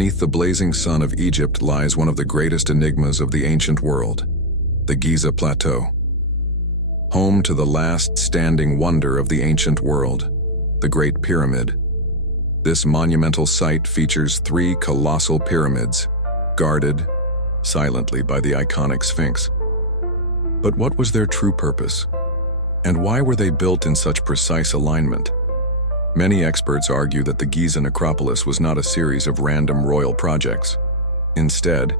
Beneath the blazing sun of Egypt lies one of the greatest enigmas of the ancient world, the Giza Plateau. Home to the last standing wonder of the ancient world, the Great Pyramid. This monumental site features 3 colossal pyramids, guarded silently by the iconic Sphinx. But what was their true purpose? And why were they built in such precise alignment? Many experts argue that the Giza necropolis was not a series of random royal projects. Instead,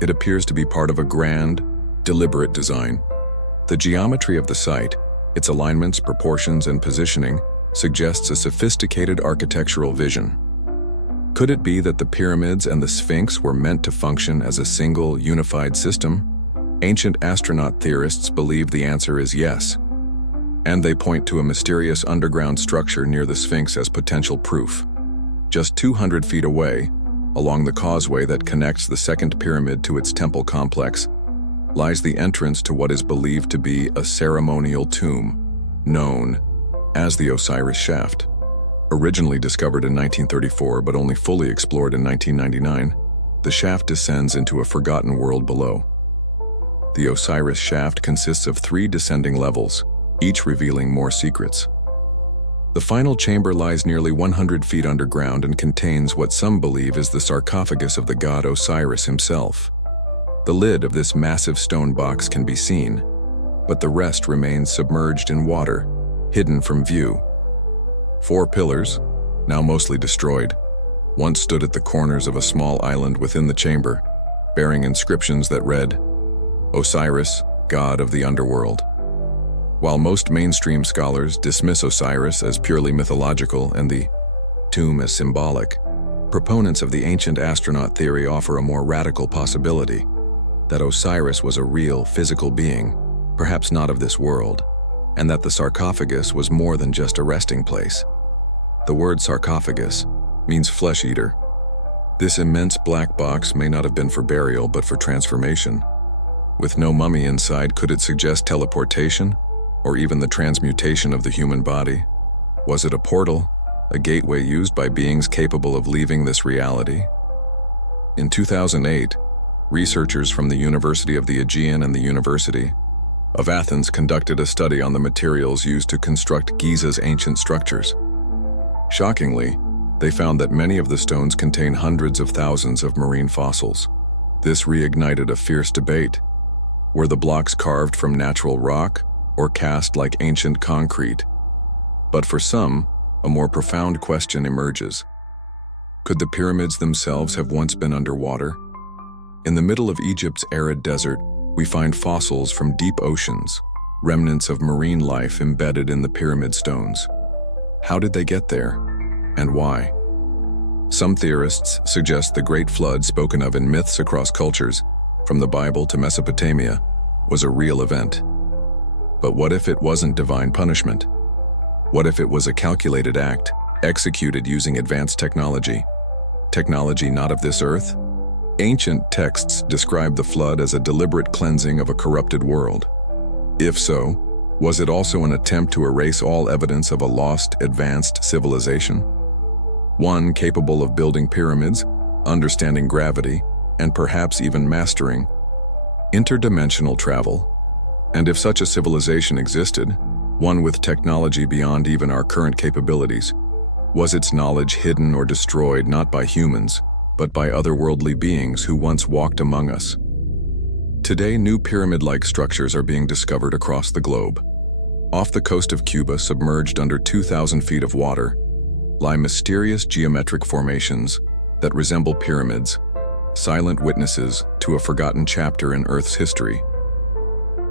it appears to be part of a grand, deliberate design. The geometry of the site, its alignments, proportions, and positioning, suggests a sophisticated architectural vision. Could it be that the pyramids and the Sphinx were meant to function as a single, unified system? Ancient astronaut theorists believe the answer is yes, and they point to a mysterious underground structure near the Sphinx as potential proof. Just 200 feet away, along the causeway that connects the second pyramid to its temple complex, lies the entrance to what is believed to be a ceremonial tomb, known as the Osiris Shaft. Originally discovered in 1934 but only fully explored in 1999, the shaft descends into a forgotten world below. The Osiris Shaft consists of 3 descending levels, each revealing more secrets. The final chamber lies nearly 100 feet underground and contains what some believe is the sarcophagus of the god Osiris himself. The lid of this massive stone box can be seen, but the rest remains submerged in water, hidden from view. 4 pillars, now mostly destroyed, once stood at the corners of a small island within the chamber, bearing inscriptions that read, "Osiris, god of the underworld." While most mainstream scholars dismiss Osiris as purely mythological and the tomb as symbolic, proponents of the ancient astronaut theory offer a more radical possibility, that Osiris was a real, physical being, perhaps not of this world, and that the sarcophagus was more than just a resting place. The word sarcophagus means flesh eater. This immense black box may not have been for burial but for transformation. With no mummy inside, could it suggest teleportation, or even the transmutation of the human body? Was it a portal, a gateway used by beings capable of leaving this reality? In 2008, researchers from the University of the Aegean and the University of Athens conducted a study on the materials used to construct Giza's ancient structures. Shockingly, they found that many of the stones contain hundreds of thousands of marine fossils. This reignited a fierce debate. Were the blocks carved from natural rock or cast like ancient concrete? But for some, a more profound question emerges. Could the pyramids themselves have once been underwater? In the middle of Egypt's arid desert, we find fossils from deep oceans, remnants of marine life embedded in the pyramid stones. How did they get there, and why? Some theorists suggest the Great Flood spoken of in myths across cultures, from the Bible to Mesopotamia, was a real event. But what if it wasn't divine punishment? What if it was a calculated act, executed using advanced technology? Technology not of this earth? Ancient texts describe the flood as a deliberate cleansing of a corrupted world. If so, was it also an attempt to erase all evidence of a lost, advanced civilization? One capable of building pyramids, understanding gravity, and perhaps even mastering interdimensional travel. And if such a civilization existed, one with technology beyond even our current capabilities, was its knowledge hidden or destroyed not by humans, but by otherworldly beings who once walked among us? Today, new pyramid-like structures are being discovered across the globe. Off the coast of Cuba, submerged under 2,000 feet of water, lie mysterious geometric formations that resemble pyramids, silent witnesses to a forgotten chapter in Earth's history.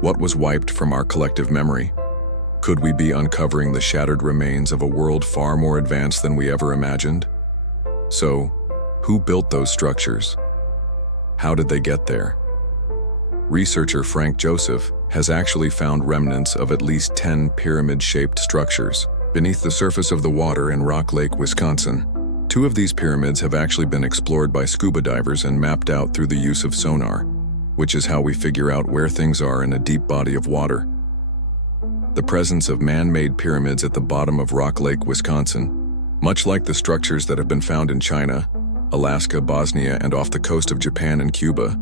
What was wiped from our collective memory? Could we be uncovering the shattered remains of a world far more advanced than we ever imagined? So, who built those structures? How did they get there? Researcher Frank Joseph has actually found remnants of at least 10 pyramid-shaped structures beneath the surface of the water in Rock Lake, Wisconsin. 2 of these pyramids have actually been explored by scuba divers and mapped out through the use of sonar, which is how we figure out where things are in a deep body of water. The presence of man-made pyramids at the bottom of Rock Lake, Wisconsin, much like the structures that have been found in China, Alaska, Bosnia, and off the coast of Japan and Cuba,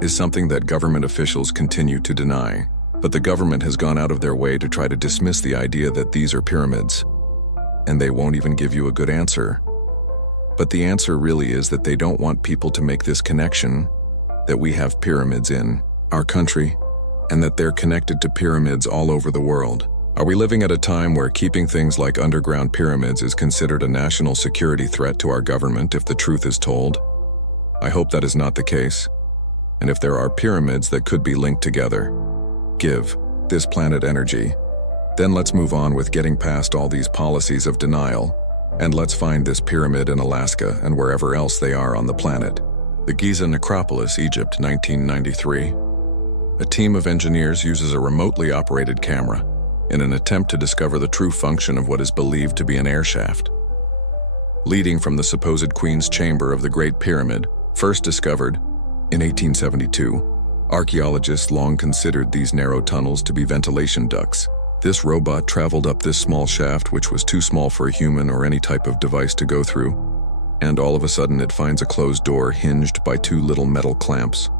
is something that government officials continue to deny. But the government has gone out of their way to try to dismiss the idea that these are pyramids. And they won't even give you a good answer. But the answer really is that they don't want people to make this connection that we have pyramids in our country and that they're connected to pyramids all over the world. Are we living at a time where keeping things like underground pyramids is considered a national security threat to our government if the truth is told? I hope that is not the case. And if there are pyramids that could be linked together, give this planet energy, then let's move on with getting past all these policies of denial, and let's find this pyramid in Alaska and wherever else they are on the planet. The Giza Necropolis, Egypt, 1993. A team of engineers uses a remotely operated camera in an attempt to discover the true function of what is believed to be an air shaft. Leading from the supposed Queen's Chamber of the Great Pyramid, first discovered in 1872, archaeologists long considered these narrow tunnels to be ventilation ducts. This robot traveled up this small shaft, which was too small for a human or any type of device to go through, and all of a sudden it finds a closed door hinged by two little metal clamps.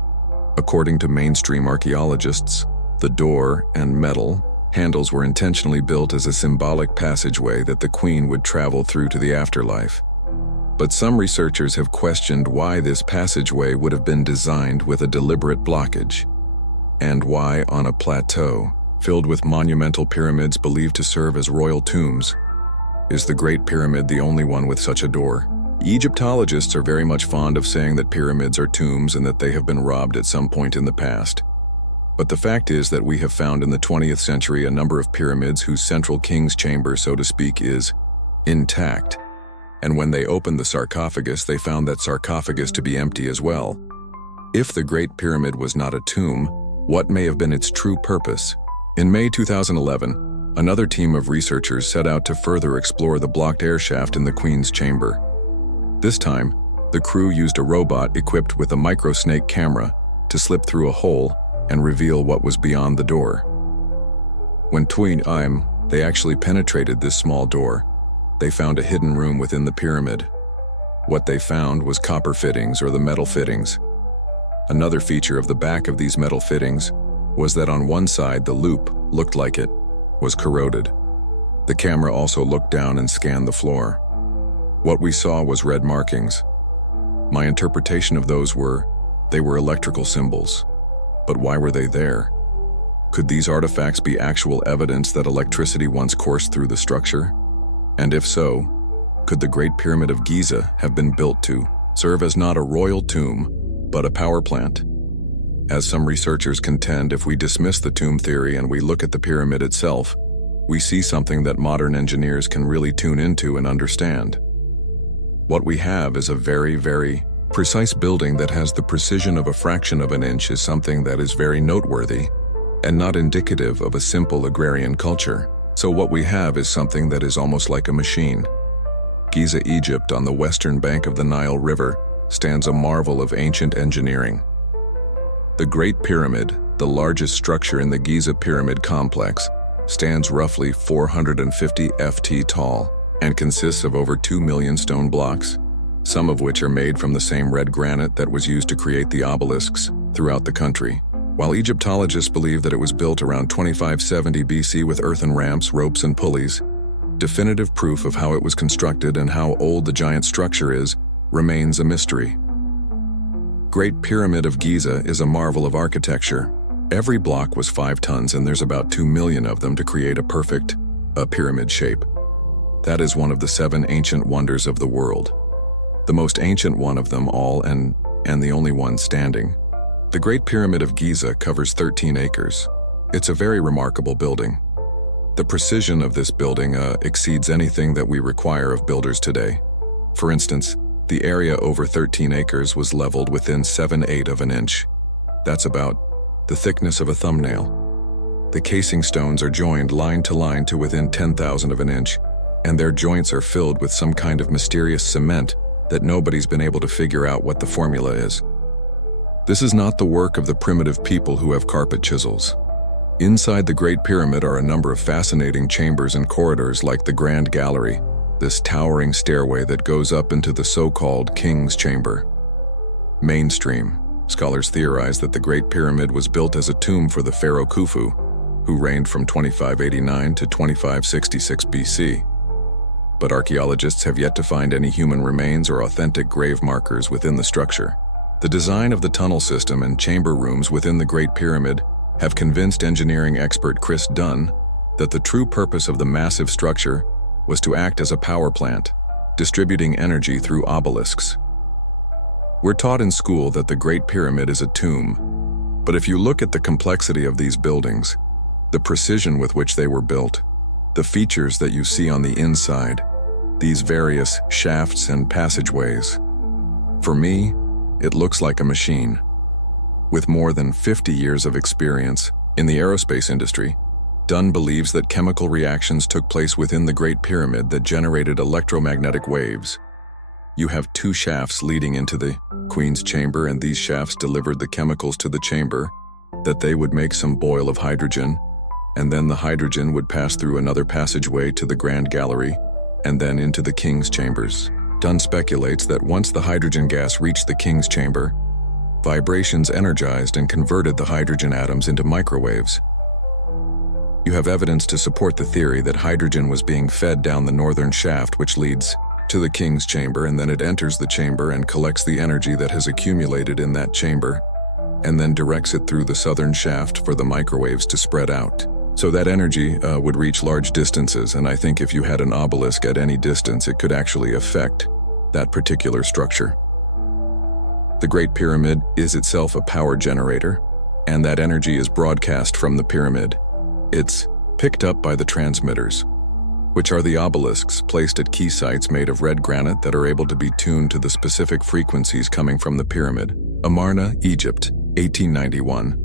According to mainstream archaeologists, the door and metal handles were intentionally built as a symbolic passageway that the Queen would travel through to the afterlife. But some researchers have questioned why this passageway would have been designed with a deliberate blockage, and why on a plateau filled with monumental pyramids believed to serve as royal tombs. Is the Great Pyramid the only one with such a door? Egyptologists are very much fond of saying that pyramids are tombs and that they have been robbed at some point in the past. But the fact is that we have found in the 20th century a number of pyramids whose central king's chamber, so to speak, is intact. And when they opened the sarcophagus, they found that sarcophagus to be empty as well. If the Great Pyramid was not a tomb, what may have been its true purpose? In May 2011, another team of researchers set out to further explore the blocked air shaft in the Queen's Chamber. This time, the crew used a robot equipped with a microsnake camera to slip through a hole and reveal what was beyond the door. When they actually penetrated this small door, they found a hidden room within the pyramid. What they found was copper fittings, or the metal fittings. Another feature of the back of these metal fittings was that on one side the loop looked like it was corroded. The camera also looked down and scanned the floor. What we saw was red markings. My interpretation of those they were electrical symbols. But why were they there? Could these artifacts be actual evidence that electricity once coursed through the structure? And if so, could the Great Pyramid of Giza have been built to serve as not a royal tomb, but a power plant? As some researchers contend, if we dismiss the tomb theory and we look at the pyramid itself, we see something that modern engineers can really tune into and understand. What we have is a very, very precise building that has the precision of a fraction of an inch is something that is very noteworthy and not indicative of a simple agrarian culture. So what we have is something that is almost like a machine. Giza, Egypt, on the western bank of the Nile River, stands a marvel of ancient engineering. The Great Pyramid, the largest structure in the Giza Pyramid complex, stands roughly 450 ft tall and consists of over 2 million stone blocks, some of which are made from the same red granite that was used to create the obelisks throughout the country. While Egyptologists believe that it was built around 2570 BC with earthen ramps, ropes, and pulleys, definitive proof of how it was constructed and how old the giant structure is remains a mystery. Great Pyramid of Giza is a marvel of architecture. Every block was 5 tons and there's about 2 million of them to create a perfect pyramid shape. That is one of the 7 ancient wonders of the world. The most ancient one of them all and the only one standing. The Great Pyramid of Giza covers 13 acres. It's a very remarkable building. The precision of this building exceeds anything that we require of builders today. For instance, the area over 13 acres was leveled within 7/8 of an inch. That's about the thickness of a thumbnail. The casing stones are joined line to line to within 10,000 of an inch, and their joints are filled with some kind of mysterious cement that nobody's been able to figure out what the formula is. This is not the work of the primitive people who have carpet chisels. Inside the Great Pyramid are a number of fascinating chambers and corridors like the Grand Gallery, this towering stairway that goes up into the so-called King's Chamber. Mainstream scholars theorize that the Great Pyramid was built as a tomb for the pharaoh Khufu, who reigned from 2589 to 2566 BC. But archaeologists have yet to find any human remains or authentic grave markers within the structure. The design of the tunnel system and chamber rooms within the Great Pyramid have convinced engineering expert Chris Dunn that the true purpose of the massive structure was to act as a power plant, distributing energy through obelisks. We're taught in school that the Great Pyramid is a tomb, but if you look at the complexity of these buildings, the precision with which they were built, the features that you see on the inside, these various shafts and passageways, for me, it looks like a machine. With more than 50 years of experience in the aerospace industry, Dunn believes that chemical reactions took place within the Great Pyramid that generated electromagnetic waves. You have two shafts leading into the Queen's Chamber, and these shafts delivered the chemicals to the chamber, that they would make some boil of hydrogen, and then the hydrogen would pass through another passageway to the Grand Gallery, and then into the King's Chambers. Dunn speculates that once the hydrogen gas reached the King's Chamber, vibrations energized and converted the hydrogen atoms into microwaves. You have evidence to support the theory that hydrogen was being fed down the northern shaft, which leads to the King's Chamber, and then it enters the chamber and collects the energy that has accumulated in that chamber, and then directs it through the southern shaft for the microwaves to spread out. So that energy would reach large distances, and I think if you had an obelisk at any distance, it could actually affect that particular structure. The Great Pyramid is itself a power generator, and that energy is broadcast from the pyramid. It's picked up by the transmitters, which are the obelisks placed at key sites made of red granite that are able to be tuned to the specific frequencies coming from the pyramid. Amarna, Egypt, 1891.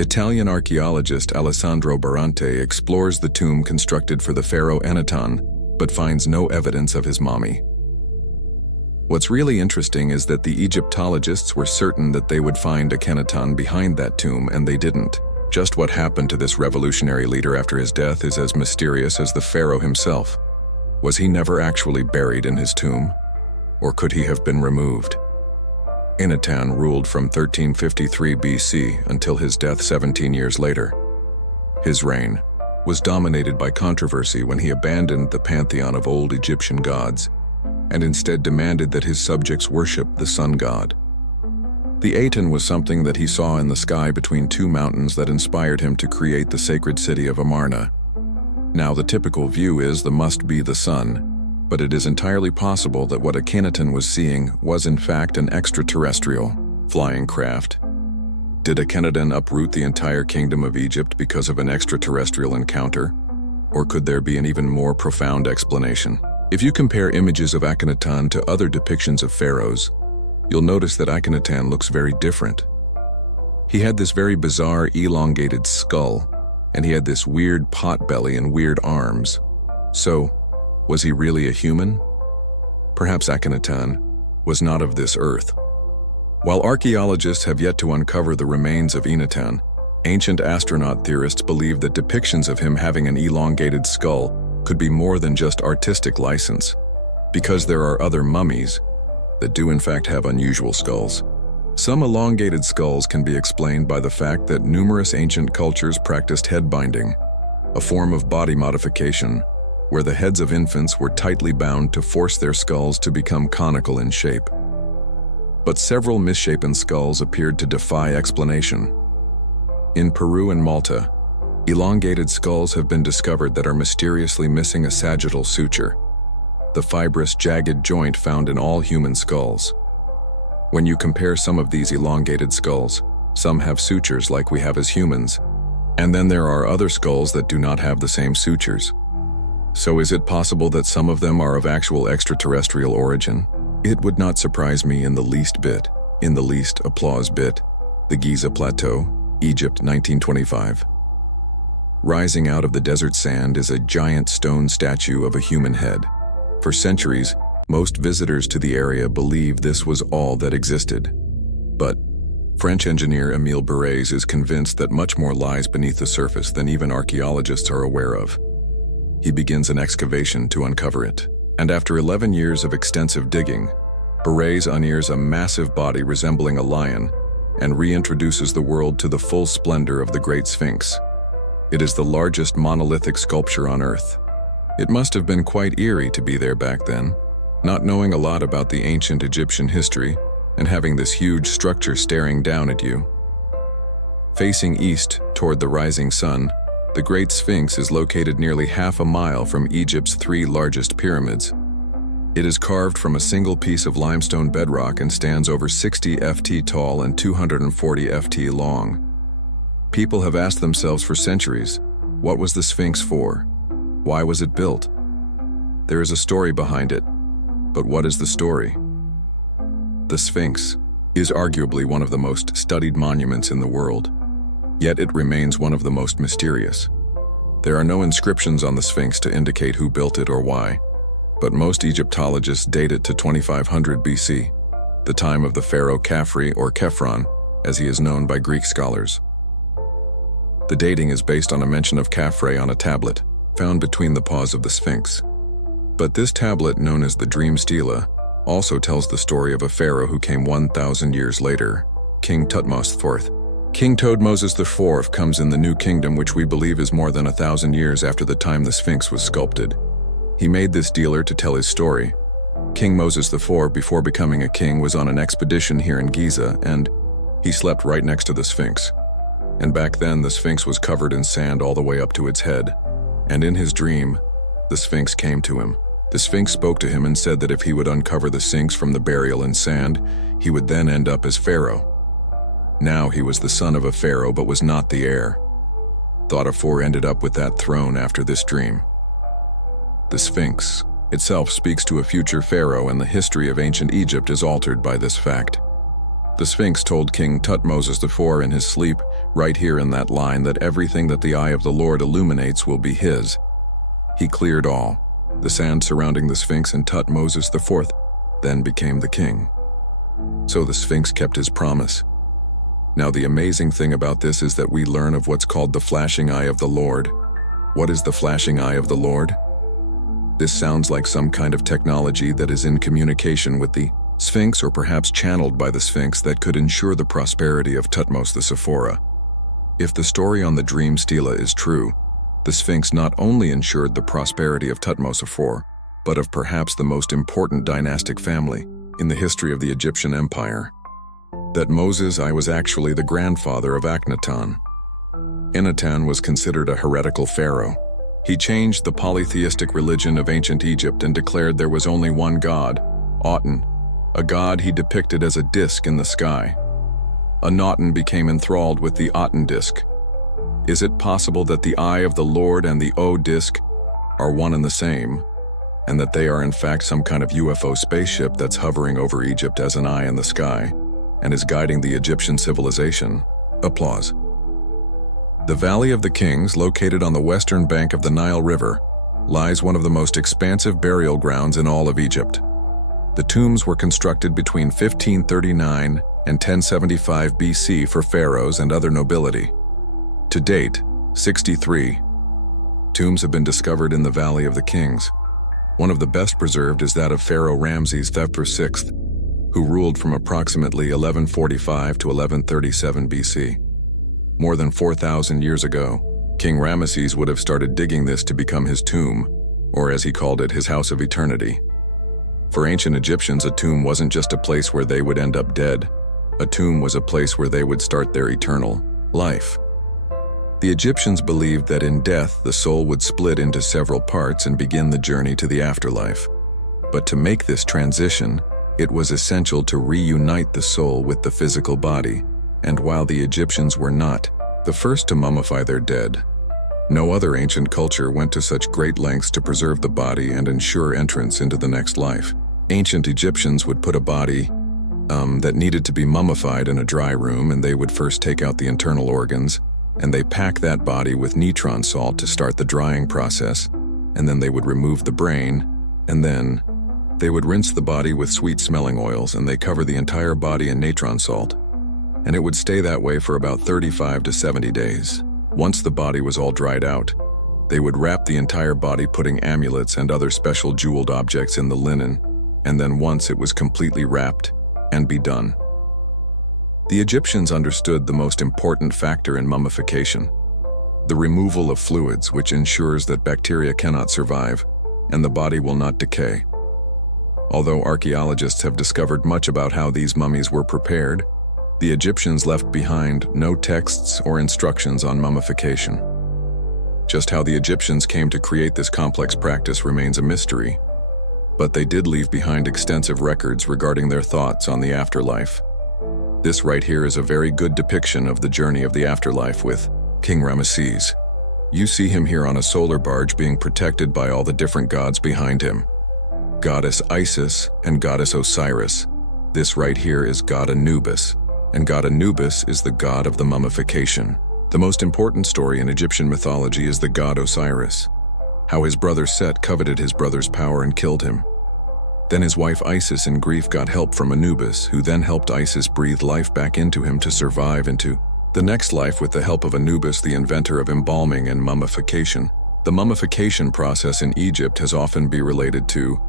Italian archaeologist Alessandro Barante explores the tomb constructed for the pharaoh Eniton, but finds no evidence of his mummy. What's really interesting is that the Egyptologists were certain that they would find Akhenaton behind that tomb, and they didn't. Just what happened to this revolutionary leader after his death is as mysterious as the pharaoh himself. Was he never actually buried in his tomb? Or could he have been removed? Eniton ruled from 1353 BC until his death 17 years later. His reign was dominated by controversy when he abandoned the pantheon of old Egyptian gods and instead demanded that his subjects worship the sun god. The Aten was something that he saw in the sky between two mountains that inspired him to create the sacred city of Amarna. Now the typical view is the must be the sun, but it is entirely possible that what Akhenaton was seeing was in fact an extraterrestrial flying craft. Did Akhenaton uproot the entire kingdom of Egypt because of an extraterrestrial encounter? Or could there be an even more profound explanation? If you compare images of Akhenaton to other depictions of pharaohs, you'll notice that Akhenaton looks very different. He had this very bizarre elongated skull, and he had this weird pot belly and weird arms. So, was he really a human? Perhaps Akhenaton was not of this earth. While archaeologists have yet to uncover the remains of Akhenaton, ancient astronaut theorists believe that depictions of him having an elongated skull could be more than just artistic license, because there are other mummies that do in fact have unusual skulls. Some elongated skulls can be explained by the fact that numerous ancient cultures practiced head binding, a form of body modification where the heads of infants were tightly bound to force their skulls to become conical in shape. But several misshapen skulls appeared to defy explanation. In Peru and Malta, elongated skulls have been discovered that are mysteriously missing a sagittal suture, the fibrous, jagged joint found in all human skulls. When you compare some of these elongated skulls, some have sutures like we have as humans, and then there are other skulls that do not have the same sutures. So is it possible that some of them are of actual extraterrestrial origin? It would not surprise me in the least bit. In the least applause bit. The Giza Plateau, Egypt, 1925. Rising out of the desert sand is a giant stone statue of a human head. For centuries, most visitors to the area believed this was all that existed. But French engineer Émile Bérez is convinced that much more lies beneath the surface than even archaeologists are aware of. He begins an excavation to uncover it. And after 11 years of extensive digging, Berets unears a massive body resembling a lion and reintroduces the world to the full splendor of the Great Sphinx. It is the largest monolithic sculpture on Earth. It must have been quite eerie to be there back then, not knowing a lot about the ancient Egyptian history and having this huge structure staring down at you. Facing east toward the rising sun, the Great Sphinx is located nearly half a mile from Egypt's 3 largest pyramids. It is carved from a single piece of limestone bedrock and stands over 60 ft tall and 240 ft long. People have asked themselves for centuries, what was the Sphinx for? Why was it built? There is a story behind it, but what is the story? The Sphinx is arguably one of the most studied monuments in the world, yet it remains one of the most mysterious. There are no inscriptions on the Sphinx to indicate who built it or why, but most Egyptologists date it to 2500 BC, the time of the pharaoh Khafre or Khephren, as he is known by Greek scholars. The dating is based on a mention of Khafre on a tablet found between the paws of the Sphinx. But this tablet, known as the Dream Stela, also tells the story of a pharaoh who came 1,000 years later, King Thutmose IV. King Thutmose IV comes in the New Kingdom, which we believe is more than 1,000 years after the time the Sphinx was sculpted. He made this dealer to tell his story. King Moses IV, before becoming a king, was on an expedition here in Giza, and he slept right next to the Sphinx. And back then, the Sphinx was covered in sand all the way up to its head. And in his dream, the Sphinx came to him. The Sphinx spoke to him and said that if he would uncover the Sphinx from the burial in sand, he would then end up as pharaoh. Now he was the son of a pharaoh but was not the heir. Thought IV ended up with that throne after this dream. The Sphinx itself speaks to a future pharaoh, and the history of ancient Egypt is altered by this fact. The Sphinx told King Thutmose IV in his sleep, right here in that line, that everything that the eye of the Lord illuminates will be his. He cleared all, the sand surrounding the Sphinx, and Thutmose IV then became the king. So the Sphinx kept his promise. Now the amazing thing about this is that we learn of what's called the flashing eye of the Lord. What is the flashing eye of the Lord? This sounds like some kind of technology that is in communication with the Sphinx, or perhaps channeled by the Sphinx, that could ensure the prosperity of Thutmose IV. If the story on the Dream Stela is true, the Sphinx not only ensured the prosperity of Thutmose IV, but of perhaps the most important dynastic family in the history of the Egyptian Empire. That Moses I was actually the grandfather of Akhenaten. Akhenaten was considered a heretical pharaoh. He changed the polytheistic religion of ancient Egypt and declared there was only one god, Aten, a god he depicted as a disk in the sky. Akhenaten became enthralled with the Aten disk. Is it possible that the eye of the Lord and the O disk are one and the same, and that they are in fact some kind of UFO spaceship that's hovering over Egypt as an eye in the sky and is guiding the Egyptian civilization? Applause. The Valley of the Kings, located on the western bank of the Nile River, lies one of the most expansive burial grounds in all of Egypt. The tombs were constructed between 1539 and 1075 BC for pharaohs and other nobility. To date, 63 tombs have been discovered in the Valley of the Kings. One of the best preserved is that of Pharaoh Ramses VI, who ruled from approximately 1145 to 1137 BC. More than 4,000 years ago, King Ramesses would have started digging this to become his tomb, or as he called it, his house of eternity. For ancient Egyptians, a tomb wasn't just a place where they would end up dead. A tomb was a place where they would start their eternal life. The Egyptians believed that in death, the soul would split into several parts and begin the journey to the afterlife. But to make this transition, it was essential to reunite the soul with the physical body. And while the Egyptians were not the first to mummify their dead, no other ancient culture went to such great lengths to preserve the body and ensure entrance into the next life. Ancient Egyptians would put a body that needed to be mummified in a dry room, and they would first take out the internal organs, and they pack that body with natron salt to start the drying process, and then they would remove the brain, and then they would rinse the body with sweet-smelling oils, and they cover the entire body in natron salt. And it would stay that way for about 35 to 70 days. Once the body was all dried out, They would wrap the entire body, putting amulets and other special jeweled objects in the linen, and then once it was completely wrapped, and be done. The Egyptians understood the most important factor in mummification: the removal of fluids, which ensures that bacteria cannot survive and the body will not decay. Although archaeologists have discovered much about how these mummies were prepared, the Egyptians left behind no texts or instructions on mummification. Just how the Egyptians came to create this complex practice remains a mystery, but they did leave behind extensive records regarding their thoughts on the afterlife. This right here is a very good depiction of the journey of the afterlife with King Ramesses. You see him here on a solar barge being protected by all the different gods behind him. Goddess Isis and Goddess Osiris. This right here is God Anubis, and God Anubis is the god of the mummification. The most important story in Egyptian mythology is the god Osiris, how his brother Set coveted his brother's power and killed him. Then his wife Isis in grief got help from Anubis, who then helped Isis breathe life back into him to survive into the next life with the help of Anubis, the inventor of embalming and mummification. The mummification process in Egypt has often been related to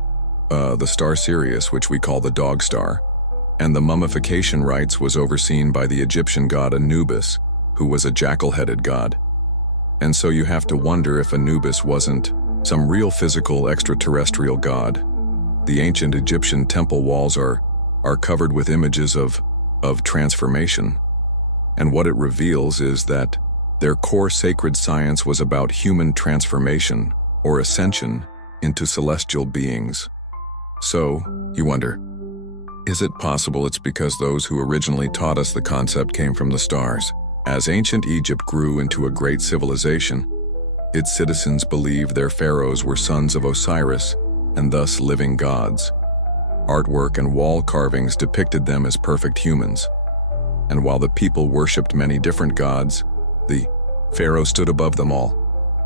the star Sirius, which we call the dog star, and the mummification rites was overseen by the Egyptian god Anubis, who was a jackal-headed god. And so you have to wonder if Anubis wasn't some real physical extraterrestrial god. The ancient Egyptian temple walls are covered with images of transformation, and what it reveals is that their core sacred science was about human transformation or ascension into celestial beings. So, you wonder, is it possible it's because those who originally taught us the concept came from the stars? As ancient Egypt grew into a great civilization, its citizens believed their pharaohs were sons of Osiris and thus living gods. Artwork and wall carvings depicted them as perfect humans. And while the people worshipped many different gods, the pharaoh stood above them all.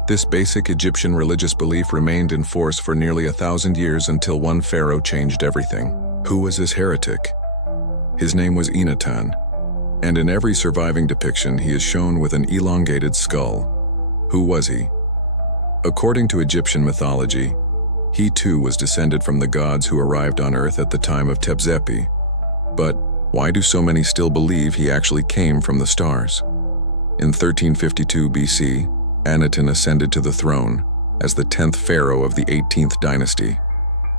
This basic Egyptian religious belief remained in force for nearly 1,000 years until one pharaoh changed everything. Who was this heretic? His name was Enatan, and in every surviving depiction he is shown with an elongated skull. Who was he? According to Egyptian mythology, he too was descended from the gods who arrived on earth at the time of Tepzepi. But why do so many still believe he actually came from the stars? In 1352 BC, Anaton ascended to the throne as the 10th pharaoh of the 18th dynasty.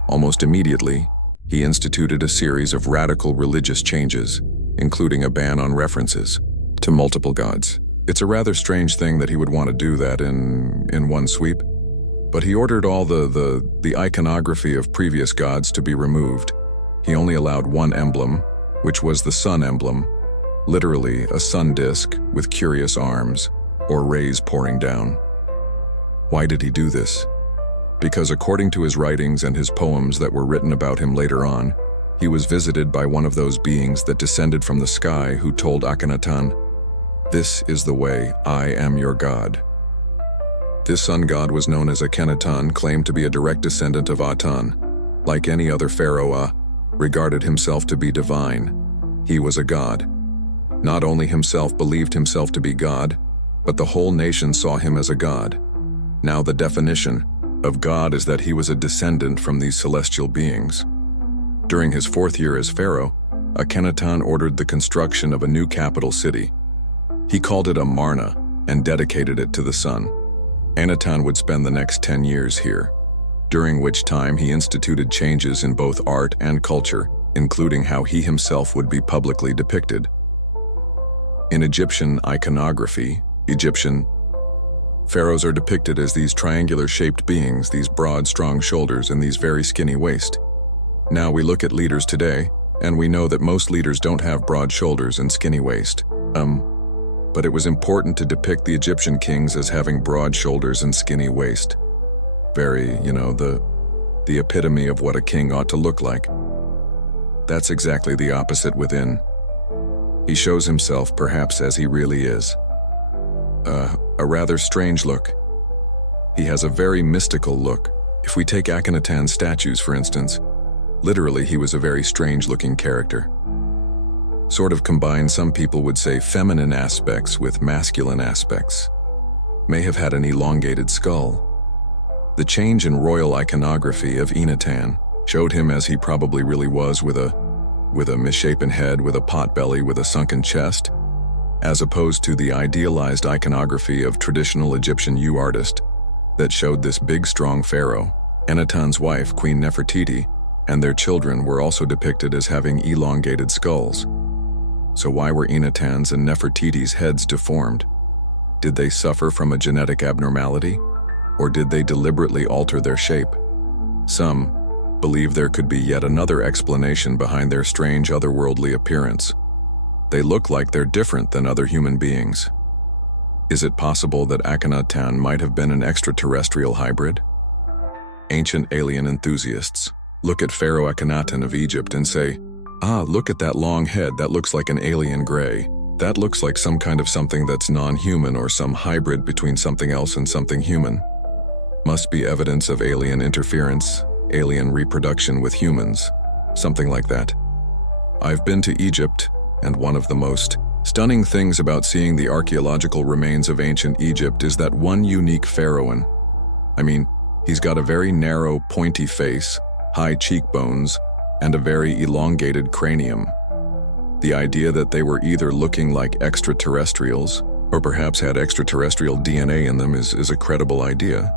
Almost immediately, he instituted a series of radical religious changes, including a ban on references to multiple gods. It's a rather strange thing that he would want to do that in one sweep, but he ordered all the iconography of previous gods to be removed. He only allowed one emblem, which was the sun emblem, literally a sun disk with curious arms or rays pouring down. Why did he do this? Because according to his writings and his poems that were written about him later on, he was visited by one of those beings that descended from the sky who told Akhenaten, "This is the way, I am your god." This sun god was known as Akhenaten, claimed to be a direct descendant of Aten. Like any other pharaoh, regarded himself to be divine. He was a god. Not only himself believed himself to be God, but the whole nation saw him as a god. Now the definition of God is that he was a descendant from these celestial beings. During his 4th year as pharaoh, Akhenaten ordered the construction of a new capital city. He called it Amarna and dedicated it to the sun. Akhenaten would spend the next 10 years here, during which time he instituted changes in both art and culture, including how he himself would be publicly depicted. In Egyptian iconography, Egyptian pharaohs are depicted as these triangular-shaped beings, these broad, strong shoulders, and these very skinny waist. Now we look at leaders today, and we know that most leaders don't have broad shoulders and skinny waist. But it was important to depict the Egyptian kings as having broad shoulders and skinny waist. Very, the epitome of what a king ought to look like. That's exactly the opposite within. He shows himself perhaps as he really is. A rather strange look. He has a very mystical look. If we take Akhenaten's statues, for instance, literally he was a very strange-looking character. Sort of combined, some people would say, feminine aspects with masculine aspects. may have had an elongated skull. The change in royal iconography of Enatan showed him as he probably really was, with a misshapen head, with a pot belly, with a sunken chest, as opposed to the idealized iconography of traditional Egyptian artist that showed this big, strong pharaoh. Enatan's wife, Queen Nefertiti, and their children were also depicted as having elongated skulls. So why were Enatan's and Nefertiti's heads deformed? Did they suffer from a genetic abnormality? Or did they deliberately alter their shape? Some believe there could be yet another explanation behind their strange otherworldly appearance. They look like they're different than other human beings. Is it possible that Akhenaten might have been an extraterrestrial hybrid? Ancient alien enthusiasts look at Pharaoh Akhenaten of Egypt and say, look at that long head, that looks like an alien gray. That looks like some kind of something that's non-human, or some hybrid between something else and something human. Must be evidence of alien interference, alien reproduction with humans, something like that. I've been to Egypt, and one of the most stunning things about seeing the archaeological remains of ancient Egypt is that one unique pharaoh. He's got a very narrow, pointy face, high cheekbones, and a very elongated cranium. The idea that they were either looking like extraterrestrials, or perhaps had extraterrestrial DNA in them is a credible idea.